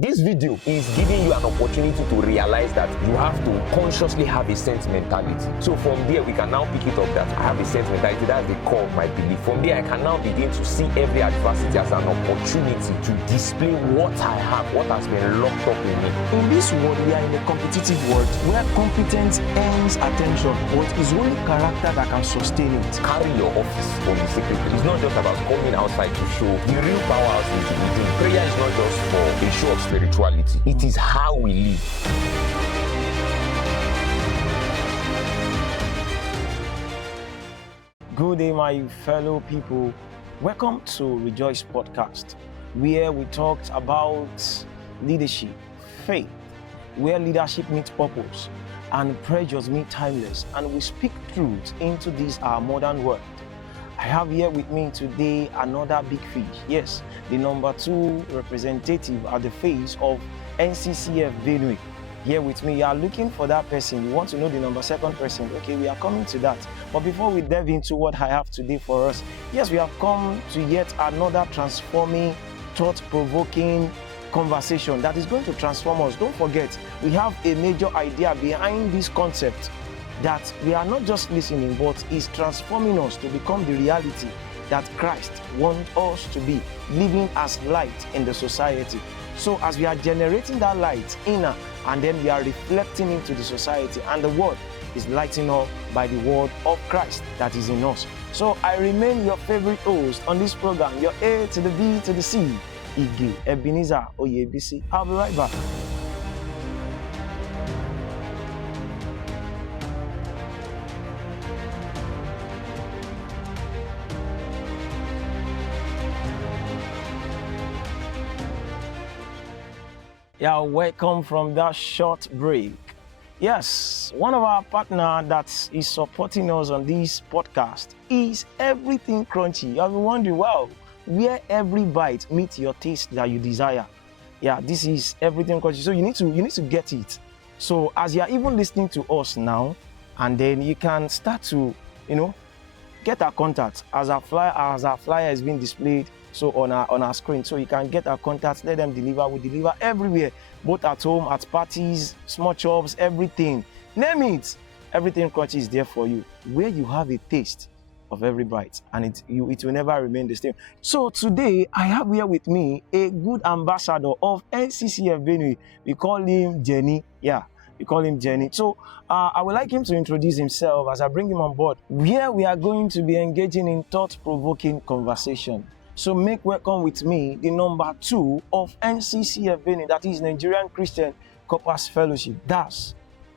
This video is giving you an opportunity to realize that you have to consciously have a sense mentality. So from there, we can now pick it up that I have a sense mentality. That's the core of my belief. From there, I can now begin to see every adversity as an opportunity to display what I have, what has been locked up in me. In this world, we are in a competitive world where competence earns attention, but it's only character that can sustain it. Carry your office from the secret place. It's not just about coming outside to show. The real powerhouse is within. Prayer is not just for a show of spirituality. It is how we live. Good day, my fellow people. Welcome to Rejoice Podcast, where we talked about leadership, faith, where leadership meets purpose and pressures meet timeless, and we speak truth into this our modern world. I have here with me today another big fish. Yes, the number 2 representative at the face of NCCF Benue. Here with me, you are looking for that person. You want to know the number 2 person. Okay, we are coming to that. But before we delve into what I have today for us, yes, we have come to yet another transforming, thought-provoking conversation that is going to transform us. Don't forget, we have a major idea behind this concept, that we are not just listening, but is transforming us to become the reality that Christ wants us to be, living as light in the society. So as we are generating that light inner, and then we are reflecting into the society, and the world is lighting up by the word of Christ that is in us. So I remain your favorite host on this program, your A to the B to the C, Ige Ebenezer Oyebisi. I'll be right back. Yeah, welcome from that short break. Yes, one of our partners that is supporting us on this podcast is Everything Crunchy. You have been wondering, wow, where every bite meets your taste that you desire. Yeah, this is Everything Crunchy. So you need to get it. So as you are even listening to us now, and then you can start to, get our contact as our flyer is being displayed. So on our screen, so you can get our contacts, let them deliver. We deliver everywhere, both at home, at parties, small shops, everything. Name it. Everything Crunchy is there for you, where you have a taste of every bite, and it will never remain the same. So today, I have here with me a good ambassador of NCCF Benue. We call him Jenny. Yeah, we call him Jenny. So I would like him to introduce himself as I bring him on board, where we are going to be engaging in thought-provoking conversation. So make welcome with me the number 2 of NCCF Benue, that is Nigerian Christian Corpus Fellowship. That's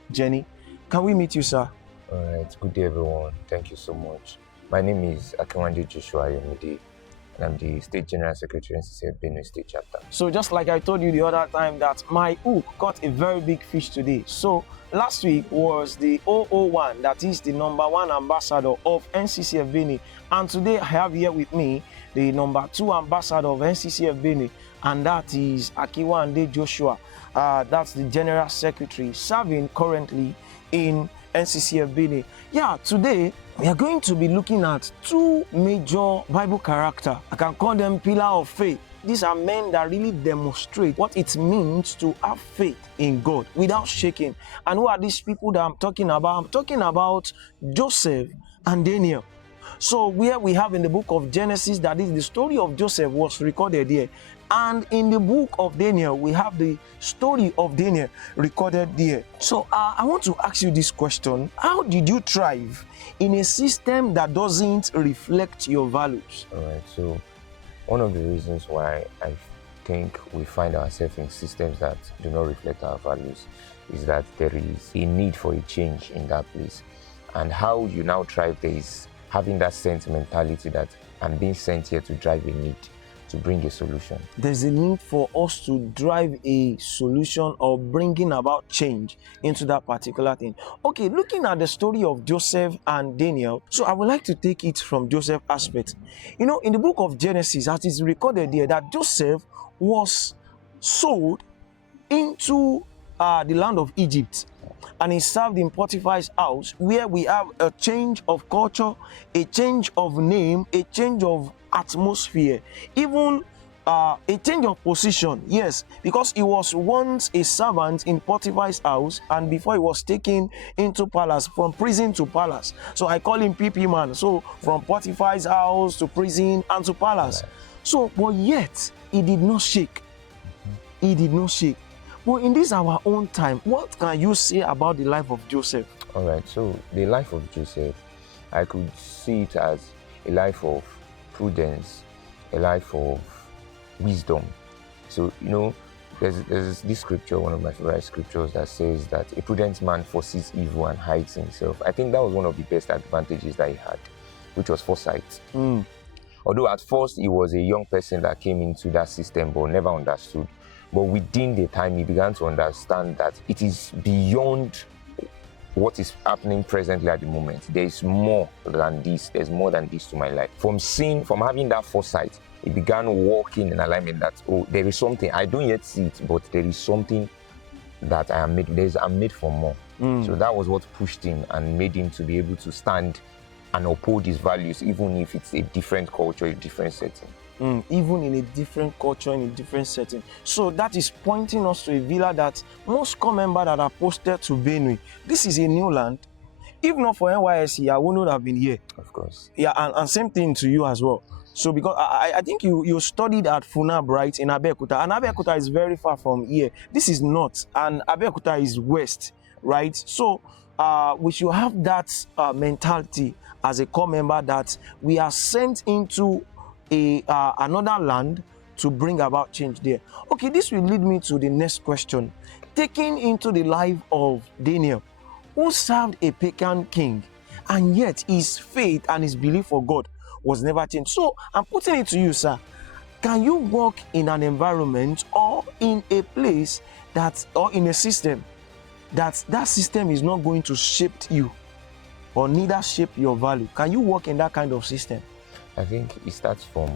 Jenny. Can we meet you, sir? All right. Good day, everyone. Thank you so much. My name is Akinwande Joshua Yomide, and I'm the State General Secretary of NCCF Benue State Chapter. So just like I told you the other time that my hook caught a very big fish today. So last week was the 001, that is the number 1 ambassador of NCCF Benue. And today I have here with me the number 2 ambassador of NCCF Benue, and that is Akinwande Joshua. That's the General Secretary serving currently in NCCF Benue. Yeah, today we are going to be looking at 2 major Bible characters. I can call them pillar of faith. These are men that really demonstrate what it means to have faith in God without shaking. And who are these people that I'm talking about? I'm talking about Joseph and Daniel. So where we have in the book of Genesis, that is the story of Joseph was recorded here. And in the book of Daniel, we have the story of Daniel recorded there. So I want to ask you this question. How did you thrive in a system that doesn't reflect your values? All right. So one of the reasons why I think we find ourselves in systems that do not reflect our values is that there is a need for a change in that place. And how you now thrive there is having that sense mentality that I'm being sent here to drive a need, to bring a solution. There's a need for us to drive a solution or bringing about change into that particular thing. Okay, looking at the story of Joseph and Daniel, so I would like to take it from Joseph's aspect. In the book of Genesis, as is recorded here, that Joseph was sold into the land of Egypt, and he served in Potiphar's house, where we have a change of culture, a change of name, a change of atmosphere. Even a change of position, yes, because he was once a servant in Potiphar's house, and before he was taken into palace, from prison to palace. So I call him PP man. So from Potiphar's house to prison and to palace. So, but yet he did not shake. He did not shake. But in this our own time, what can you say about the life of Joseph? All right, so the life of Joseph, I could see it as a life of prudence, a life of wisdom. So, there's this scripture, one of my favorite scriptures, that says that a prudent man foresees evil and hides himself. I think that was one of the best advantages that he had, which was foresight. Although at first he was a young person that came into that system but never understood. But within the time, he began to understand that it is beyond what is happening presently at the moment. There is more than this. There's more than this to my life. From having that foresight, he began walking in alignment that, there is something. I don't yet see it, but there is something that I'm made for more. So that was what pushed him and made him to be able to stand and uphold his values, even if it's a different culture, a different setting. Even in a different culture, in a different setting. So that is pointing us to a villa that most core members that are posted to Benue, this is a new land. If not for NYSC, I wouldn't have been here. Of course. Yeah, and same thing to you as well. So because I think you studied at Funab, right, in Abeokuta, and Abeokuta is very far from here. This is north, and Abeokuta is west, right? So we should have that mentality as a core member that we are sent into another land to bring about change there. Okay, this will lead me to the next question. Taking into the life of Daniel, who served a pagan king, and yet his faith and his belief for God was never changed. So I'm putting it to you, sir. Can you work in an environment or in a place or in a system that system is not going to shape you or neither shape your value? Can you work in that kind of system? I think it starts from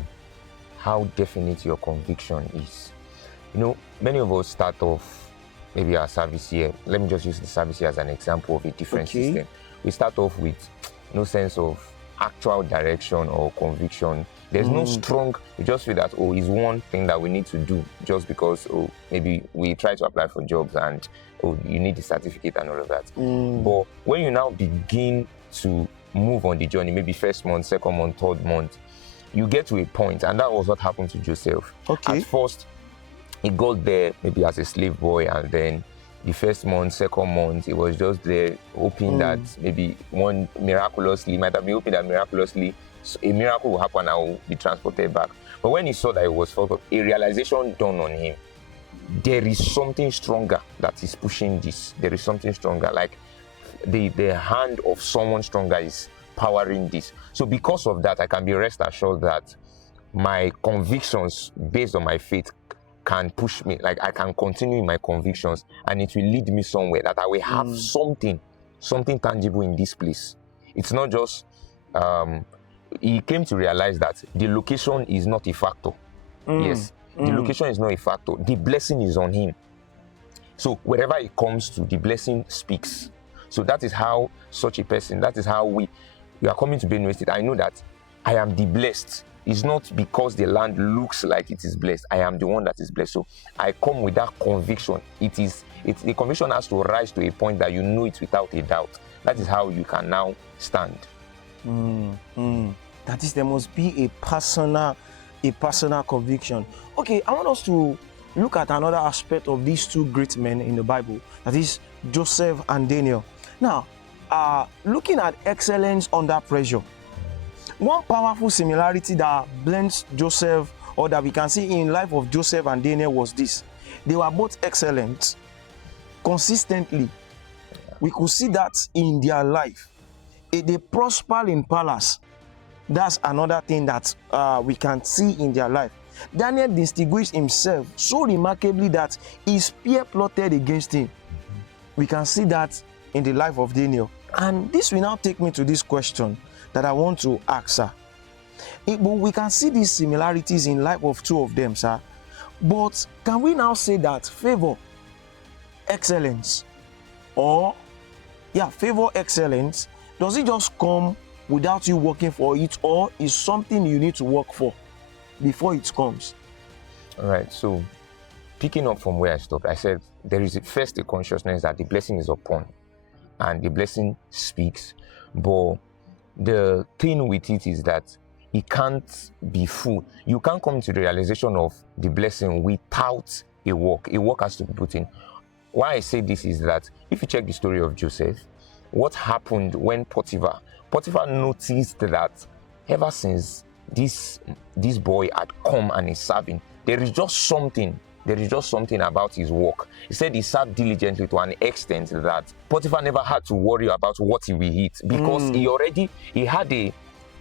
how definite your conviction is. Many of us start off maybe our service here. Let me just use the service here as an example of a different system. We start off with no sense of actual direction or conviction. There's no strong, you just feel that, it's one thing that we need to do just because, maybe we try to apply for jobs and, you need the certificate and all of that. But when you now begin to move on the journey, maybe first month, second month, third month, you get to a point, and that was what happened to Joseph. Okay. At first, he got there maybe as a slave boy, and then the first month, second month, he was just there hoping that maybe might have been hoping that miraculously a miracle will happen and I will be transported back. But when he saw that it was fucked up, a realization dawned on him. There is something stronger that is pushing this. There is something stronger, like the hand of someone stronger is powering this. So because of that, I can be rest assured that my convictions based on my faith can push me, like I can continue in my convictions, and it will lead me somewhere that I will have something tangible in this place. It's not just he came to realize that the location is not a factor. Yes, the location is not a factor. The blessing is on him. So wherever it comes to, the blessing speaks. So that is how such a person, that is how we are coming to Benue State. I know that I am the blessed. It's not because the land looks like it is blessed. I am the one that is blessed. So I come with that conviction. The conviction has to rise to a point that you know it without a doubt. That is how you can now stand. That is, there must be a personal conviction. Okay, I want us to look at another aspect of these two great men in the Bible, that is Joseph and Daniel. Now, looking at excellence under pressure, one powerful similarity that blends Joseph, or that we can see in life of Joseph and Daniel, was this: they were both excellent consistently. We could see that in their life. They prosper in palace. That's another thing that we can see in their life. Daniel distinguished himself so remarkably that his peer plotted against him. We can see that in the life of Daniel. And this will now take me to this question that I want to ask, sir. We can see these similarities in life of two of them, sir. But can we now say that favor excellence, favor excellence, does it just come without you working for it, or is something you need to work for before it comes? All right, so picking up from where I stopped, I said there is first a consciousness that the blessing is upon and the blessing speaks. But the thing with it is that it can't be full. You can't come to the realization of the blessing without a work. A work has to be put in. Why I say this is that if you check the story of Joseph, what happened when Potiphar noticed that ever since this boy had come and is serving, there is just something about his work. He said he served diligently to an extent that Potiphar never had to worry about what he will eat, because he had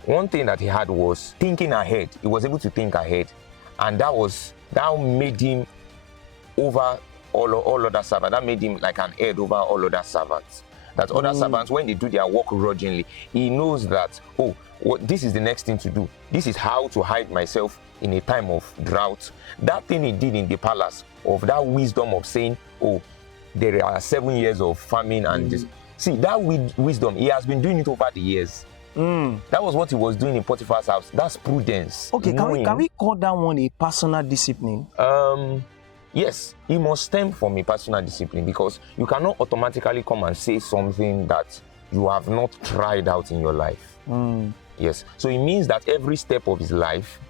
one thing that he had was thinking ahead. He was able to think ahead, and that made him over all other servants. That made him like an head over all other servants. That other servants, when they do their work grudgingly, he knows that, this is the next thing to do. This is how to hide myself in a time of drought. That thing he did in the palace, of that wisdom of saying, there are 7 years of famine and this. See, that wisdom, he has been doing it over the years. That was what he was doing in Potiphar's house. That's prudence. Okay, can we call that one a personal discipline? Yes, it must stem from a personal discipline, because you cannot automatically come and say something that you have not tried out in your life. Yes, so it means that every step of his life,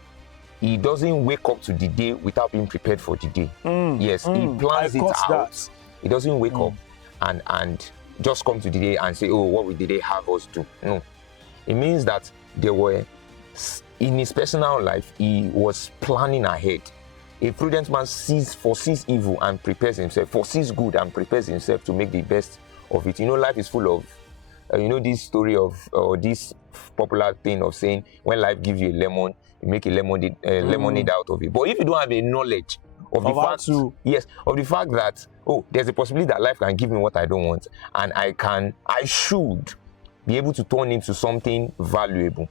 he doesn't wake up to the day without being prepared for the day. Yes, he plans it out. He doesn't wake up and just come to the day and say, what will the day have us do? No. It means that in his personal life, he was planning ahead. A prudent man foresees evil and prepares himself, foresees good and prepares himself to make the best of it. Life is full of, this story of, this popular thing of saying, when life gives you a lemon, you make a lemonade out of it. But if you don't have a knowledge of the fact that, there's a possibility that life can give me what I don't want, and I should be able to turn into something valuable.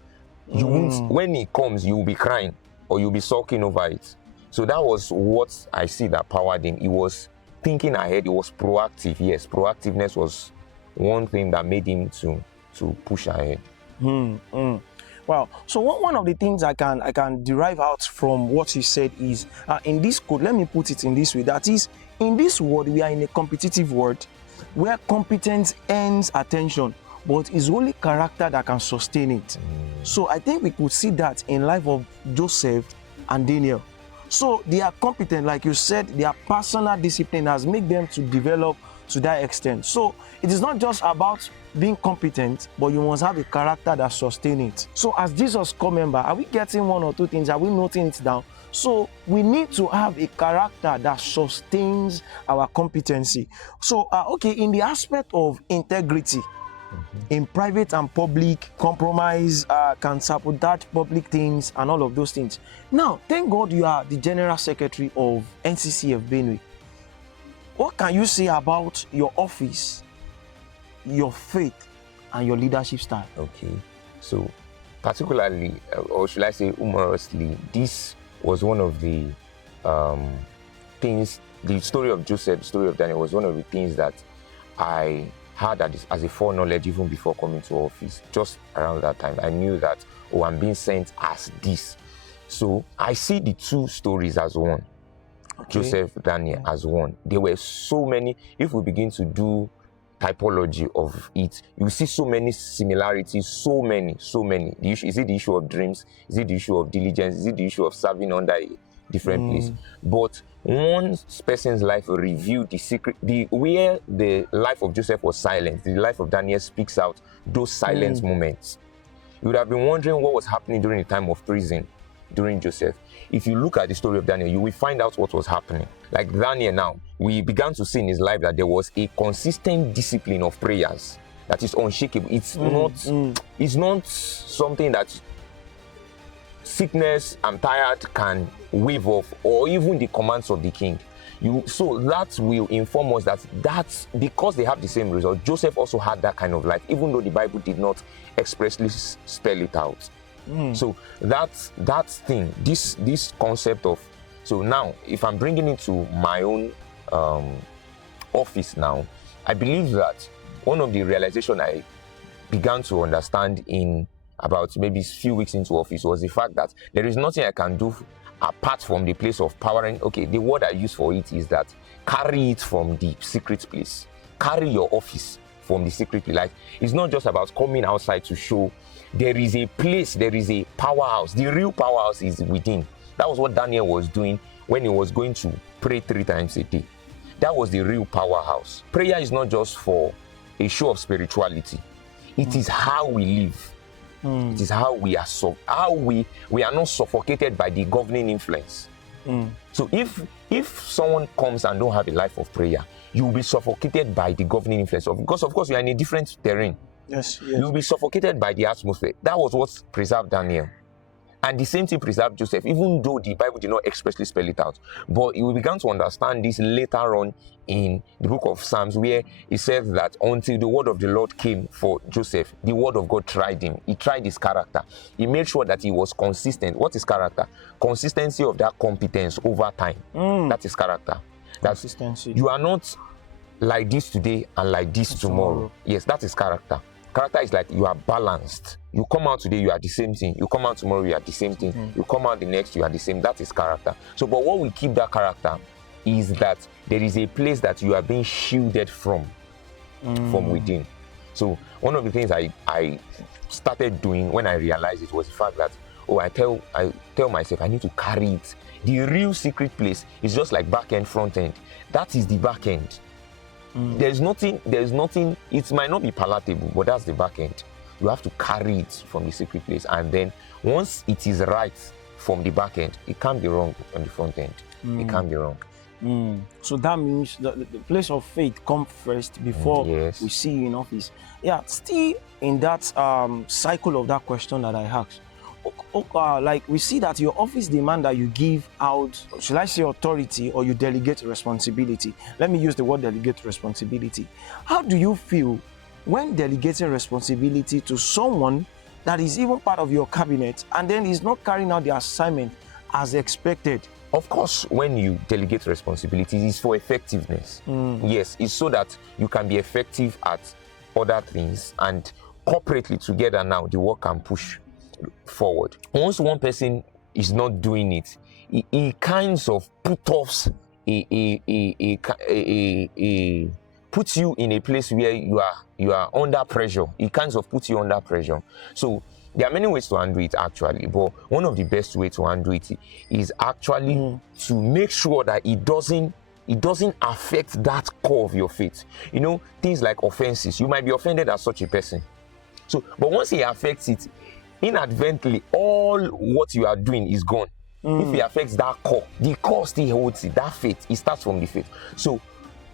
You won't, when it comes, you will be crying or you'll be sulking over it. So that was what I see that powered him. He was thinking ahead. He was proactive. Yes, proactiveness was one thing that made him to push ahead. Wow. So one of the things I can derive out from what you said is, in this code, let me put it in this way, that is, in this world, we are in a competitive world where competence earns attention, but it's only character that can sustain it. So I think we could see that in life of Joseph and Daniel. So they are competent, like you said, their personal discipline has made them to develop to that extent. So it is not just about being competent, but you must have a character that sustains it. So as Jesus core member, are we getting one or two things? Are we noting it down? So we need to have a character that sustains our competency. So, in the aspect of integrity, in private and public, compromise can sabotage public things and all of those things. Now, thank God you are the General Secretary of NCCF Benue. What can you say about your office, your faith, and your leadership style? Okay, so particularly, or should I say humorously, this was one of the things, the story of Joseph, the story of Daniel was one of the things that I had as a foreknowledge even before coming to office. Just around that time, I knew that, I'm being sent as this. So I see the two stories as one. Joseph, Daniel as one. There were so many. If we begin to do typology of it, you see so many similarities, so many. Is it the issue of dreams? Is it the issue of diligence? Is it the issue of serving under a different place? But one person's life revealed the secret, where the life of Joseph was silent, the life of Daniel speaks out those silent moments. You would have been wondering what was happening during the time of prison during Joseph. If you look at the story of Daniel, you will find out what was happening. Like Daniel now, we began to see in his life that there was a consistent discipline of prayers that is unshakable. It's not something that sickness, I'm tired, can wave off, or even the commands of the king. So that will inform us that that's because they have the same result. Joseph also had that kind of life, even though the Bible did not expressly spell it out. So that thing, this concept of, so now if I'm bringing it to my own office now, I believe that one of the realization I began to understand in about maybe a few weeks into office was the fact that there is nothing I can do apart from the place of powering. Okay, the word I use for it is that carry it from the secret place. Carry your office from the secret place. Like, it's not just about coming outside to show. There is a place, there is a powerhouse. The real powerhouse is within. That was what Daniel was doing when he was going to pray 3 times a day. That was the real powerhouse. Prayer is not just for a show of spirituality. It is how we live. It is how we are we are not suffocated by the governing influence. So if someone comes and don't have a life of prayer, you will be suffocated by the governing influence because of course you are in a different terrain. Yes. You will be suffocated by the atmosphere. That was what preserved Daniel. And the same thing preserved Joseph, even though the Bible did not expressly spell it out. But we began to understand this later on in the book of Psalms, where it says that until the word of the Lord came for Joseph, the word of God tried him. He tried his character. He made sure that he was consistent. What is character? Consistency of that competence over time. That is character. That's Consistency. You are not like this today and like this tomorrow. Yes, that is character. Character is like you are balanced. You come out today, you are the same thing. You come out tomorrow, you are the same thing. You come out the next, you are the same. That is character. So, but what will keep that character is that there is a place that you are being shielded from within. So, one of the things I started doing when I realized it was the fact that, I tell myself I need to carry it. The real secret place is just like back end, front end. That is the back end. There's nothing, it might not be palatable, but that's the back end. You have to carry it from the secret place. And then once it is right from the back end, it can't be wrong on the front end. It can't be wrong. So that means the place of faith comes first before we see you in office. Yeah, still in that cycle of that question that I asked. Like we see that your office demand that you give out, should I say authority or you delegate responsibility? Let me use the word delegate responsibility. How do you feel when delegating responsibility to someone that is even part of your cabinet and then is not carrying out the assignment as expected? Of course, when you delegate responsibilities, it's for effectiveness. Yes, it's so that you can be effective at other things, and corporately together now the work can push forward. Once one person is not doing it, it kinds of puts you in a place where you are under pressure. It kinds of puts you under pressure. So there are many ways to handle it actually, but one of the best ways to handle it is actually to make sure that it doesn't affect that core of your faith. You know, things like offenses. You might be offended at such a person. So, but once it affects it, inadvertently, all what you are doing is gone. If it affects that core, the core still holds it. That faith, it starts from the faith. So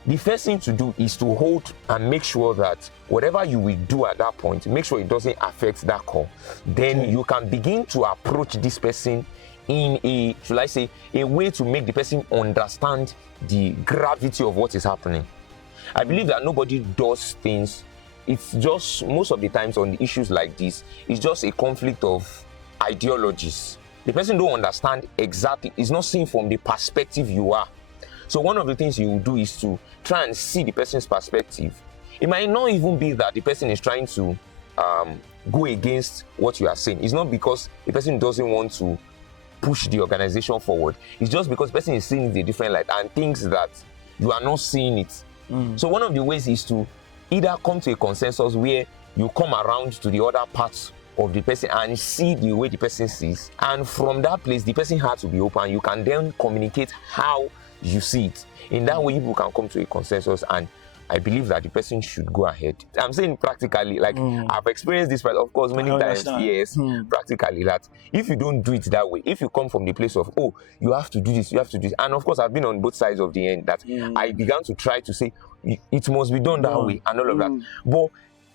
the first thing to do is to hold and make sure that whatever you will do at that point, make sure it doesn't affect that core. Then you can begin to approach this person in a, should I say, a way to make the person understand the gravity of what is happening. I believe that nobody does things. It's just, most of the times on issues like this, it's just a conflict of ideologies. The person don't understand exactly, it's not seen from the perspective you are. So one of the things you will do is to try and see the person's perspective. It might not even be that the person is trying to go against what you are saying. It's not because the person doesn't want to push the organization forward. It's just because the person is seeing it in a different light and thinks that you are not seeing it. So one of the ways is to either come to a consensus where you come around to the other parts of the person and see the way the person sees. And from that place, the person has to be open. You can then communicate how you see it. In that way, people can come to a consensus, and I believe that the person should go ahead. I'm saying practically, like I've experienced this, but of course, many times, yes, practically, that if you don't do it that way, if you come from the place of, oh, you have to do this, you have to do this, and of course, I've been on both sides of the end, that I began to try to say, it must be done that way, and all of that. But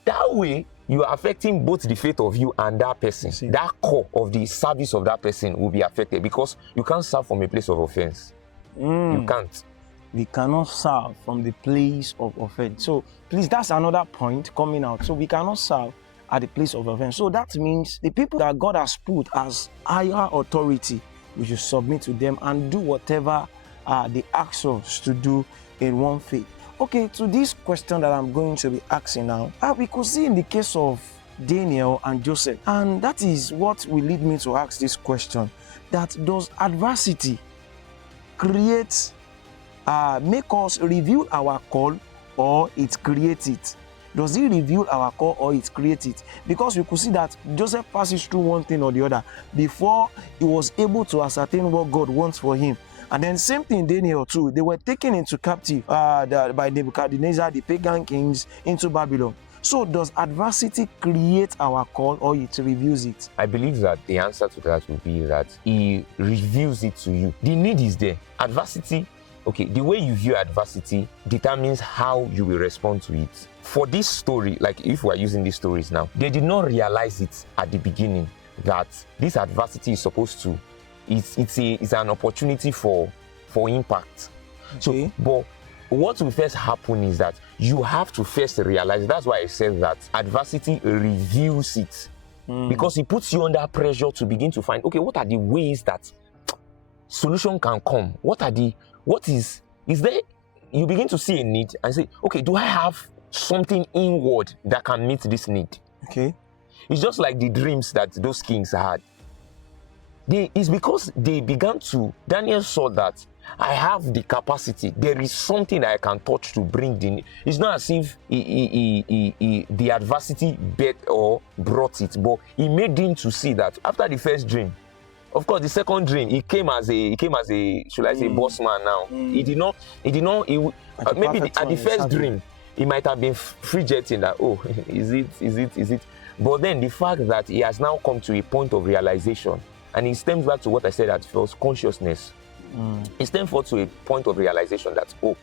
that way, you are affecting both the faith of you and that person. That core of the service of that person will be affected, because you can't serve from a place of offense. You can't. We cannot serve from the place of offense. So please, that's another point coming out. So we cannot serve at the place of offense. So that means the people that God has put as higher authority, we should submit to them and do whatever they ask us to do in one faith. Okay, to this question that I'm going to be asking now, we could see in the case of Daniel and Joseph. And that is what will lead me to ask this question, that does adversity create, make us reveal our call, or it creates it? Does it reveal our call or it creates it? Because we could see that Joseph passes through one thing or the other before he was able to ascertain what God wants for him. And then same thing Daniel too. They were taken into captive by Nebuchadnezzar, the pagan kings, into Babylon. So does adversity create our call or it reveals it? I believe that the answer to that would be that he reveals it to you. The need is there. Adversity, okay, the way you view adversity determines how you will respond to it. For this story, like if we're using these stories now, they did not realize it at the beginning that this adversity is supposed to, it's an opportunity for impact. Okay. So, but what will first happen is that you have to first realize. That's why I said that adversity reveals it, because it puts you under pressure to begin to find, okay, what are the ways that solution can come? Is there, you begin to see a need and say, okay, do I have something inward that can meet this need? Okay. It's just like the dreams that those kings had. It's because they began to, Daniel saw that I have the capacity. There is something I can touch to bring the. It's not as if the adversity bet or brought it, but he made him to see that after the first dream. Of course, the second dream, he came as a should I say boss man now. He did not maybe at the first dream, he might have been free jetting that, oh, is it? But then the fact that he has now come to a point of realization, and it stems back to what I said at first, consciousness. It stems forward to a point of realization that, oh,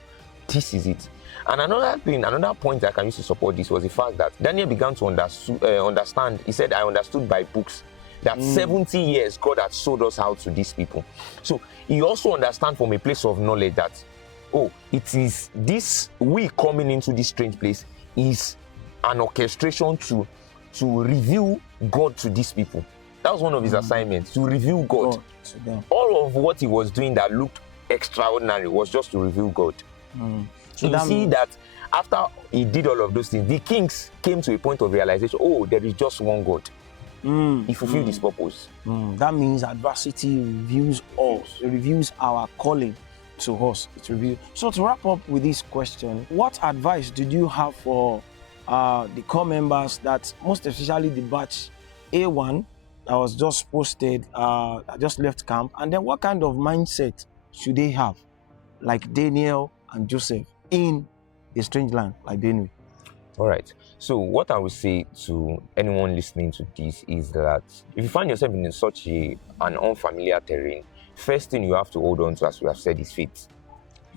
this is it. And another point I can use to support this was the fact that Daniel began to understand. He said, I understood by books that 70 years God had sold us out to these people. So he also understands from a place of knowledge that, oh, it is this, we coming into this strange place is an orchestration to reveal God to these people. That was one of his assignments, to reveal God. All of what he was doing that looked extraordinary was just to reveal God. So you see that after he did all of those things, the kings came to a point of realization, oh, there is just one God. He fulfilled his purpose. That means adversity reveals us. It reveals our calling to us. So to wrap up with this question, what advice did you have for the core members, that most especially the batch A1 that was just posted, just left camp, and then what kind of mindset should they have, like Daniel and Joseph, in a strange land like Benue? All right. So what I would say to anyone listening to this is that if you find yourself in such an unfamiliar terrain, first thing you have to hold on to, as we have said, is faith.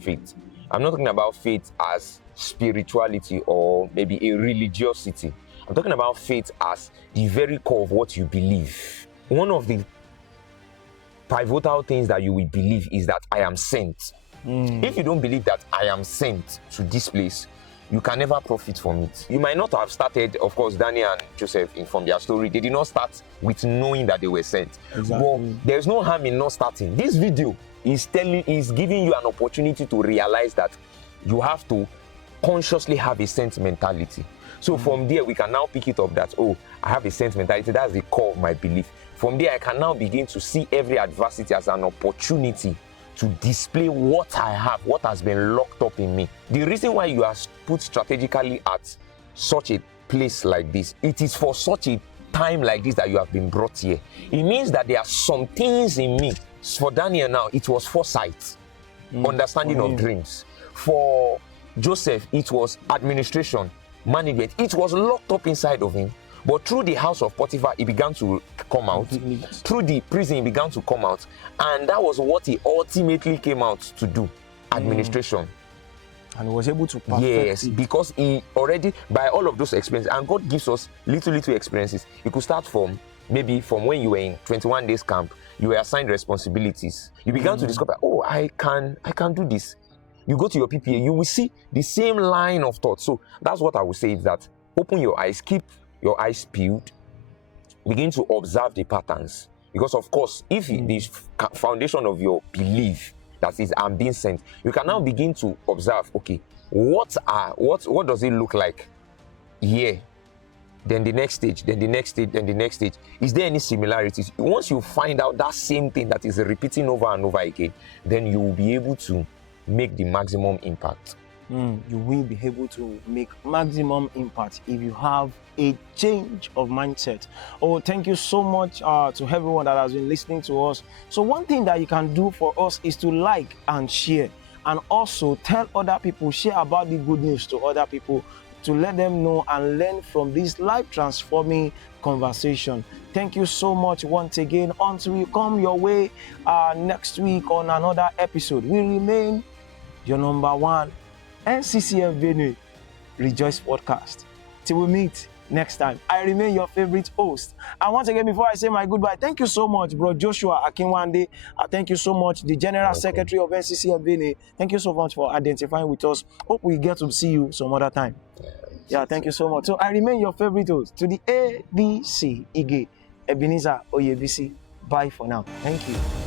Faith. I'm not talking about faith as spirituality or maybe a religiosity. I'm talking about faith as the very core of what you believe. One of the pivotal things that you will believe is that I am sent. If you don't believe that I am sent to this place, you can never profit from it. You might not have started, of course, Daniel and Joseph, from their story, they did not start with knowing that they were sent. Exactly. But there's no harm in not starting. This video is giving you an opportunity to realize that you have to consciously have a sent mentality. So from there, we can now pick it up that, oh, I have a sent mentality. That's the core of my belief. From there, I can now begin to see every adversity as an opportunity to display what I have, what has been locked up in me. The reason why you are put strategically at such a place like this, it is for such a time like this that you have been brought here. It means that there are some things in me. For Daniel now, it was foresight, understanding of dreams. For Joseph, it was administration, management. It was locked up inside of him. But through the house of Potiphar, he began to come out. Through the prison, he began to come out. And that was what he ultimately came out to do, administration. And was able to perfect it. Because he already, by all of those experiences, and God gives us little experiences. You could start from when you were in 21 days camp, you were assigned responsibilities. You began to discover, oh, I can do this. You go to your PPA, you will see the same line of thought. So that's what I would say, is that open your eyes, keep your eyes peeled, begin to observe the patterns. Because of course, if the foundation of your belief that is I'm being sent, you can now begin to observe, okay, what does it look like here then the next stage, then the next stage, then the next stage. Is there any similarities? Once you find out that same thing that is repeating over and over again, then you will be able to make the maximum impact. You will be able to make maximum impact if you have a change of mindset. Oh, thank you so much to everyone that has been listening to us. So one thing that you can do for us is to like and share, and also tell other people, share about the good news to other people, to let them know and learn from this life transforming conversation. Thank you so much once again. Until we come your way next week on another episode, we remain your number one NCCF Benue Rejoice Podcast. Till we meet next time, I remain your favorite host. And once again, before I say my goodbye, thank you so much, bro Joshua Akinwande. Thank you so much, the General Secretary of NCCF Benue. Thank you so much for identifying with us. Hope we get to see you some other time. Yeah, thank you so much. So I remain your favorite host to the ABC Ige Ebenezer Oyebisi. Bye for now. Thank you.